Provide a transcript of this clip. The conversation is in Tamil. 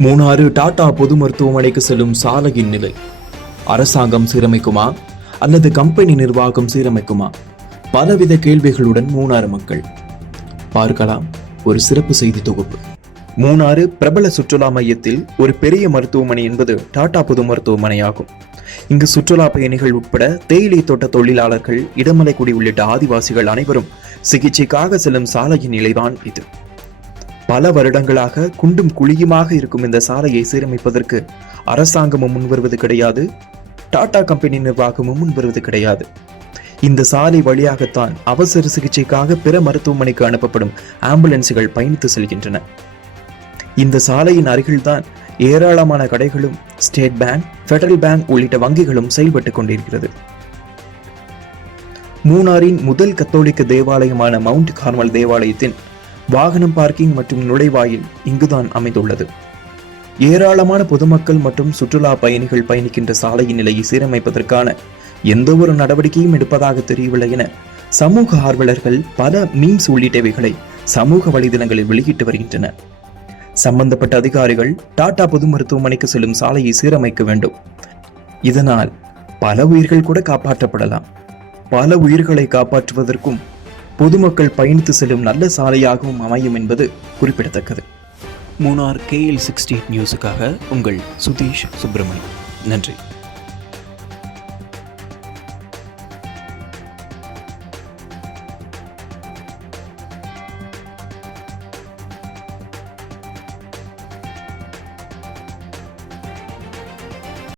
மூணாறு டாடா பொது மருத்துவமனைக்கு செல்லும் சாலையின் நிலை. அரசாங்கம் சீரமைக்குமா? அல்லது கம்பெனி நிர்வாகம் சீரமைக்குமா? பலவித கேள்விகளுடன் மூணாறு மக்கள். பார்க்கலாம் ஒரு சிறப்பு செய்தி தொகுப்பு. மூணாறு பிரபல சுற்றுலா மையத்தில் ஒரு பெரிய மருத்துவமனை என்பது டாடா பொது மருத்துவமனையாகும். இங்கு சுற்றுலா பயணிகள் உட்பட தேயிலை தோட்ட தொழிலாளர்கள் இடமலைக்குடி உள்ளிட்ட ஆதிவாசிகள் அனைவரும் சிகிச்சைக்காக செல்லும் சாலையின் நிலைதான் இது. பல வருடங்களாக குண்டும் குழியுமாக இருக்கும் இந்த சாலையை சீரமைப்பதற்கு அரசாங்கமும் முன்வருவது கிடையாது டாடா கம்பெனி நிர்வாகமும் முன்வருவது கிடையாது. இந்த சாலை வழியாகத்தான் அவசர சிகிச்சைக்காக பிற மருத்துவமனைக்கு அனுப்பப்படும் ஆம்புலன்ஸுகள் பயணித்து செல்கின்றன. இந்த சாலையின் அருகில்தான் ஏராளமான கடைகளும் ஸ்டேட் பேங்க் ஃபெடரல் பேங்க் உள்ளிட்ட வங்கிகளும் செயல்பட்டுக் கொண்டிருக்கிறது. மூணாரின் முதல் கத்தோலிக்க தேவாலயமான மவுண்ட் கார்மல் தேவாலயத்தின் வாகனம் பார்க்கிங் மற்றும் நுழைவாயில் இங்குதான் அமைந்துள்ளது. ஏராளமான பொதுமக்கள் மற்றும் சுற்றுலா பயணிகள் பயணிக்கின்ற சாலையின் நிலையை சீரமைப்பதற்கான எந்த ஒரு நடவடிக்கையும் எடுப்பதாக தெரியவில்லை என சமூக ஆர்வலர்கள் பல மீம்ஸ் உள்ளிட்டவைகளை சமூக வலைதளங்களில் வெளியிட்டு வருகின்றனர். சம்பந்தப்பட்ட அதிகாரிகள் டாடா பொது மருத்துவமனைக்கு செல்லும் சாலையை சீரமைக்க வேண்டும். இதனால் பல உயிர்கள் கூட காப்பாற்றப்படலாம். பல உயிர்களை காப்பாற்றுவதற்கும் பொதுமக்கள் பயணித்து செல்லும் நல்ல சாலையாகவும் அமையும் என்பது குறிப்பிடத்தக்கது. மூணார் கேஎல் சிக்ஸ்டி எயிட் நியூஸுக்காக உங்கள் சுதீஷ் சுப்பிரமணியம். நன்றி.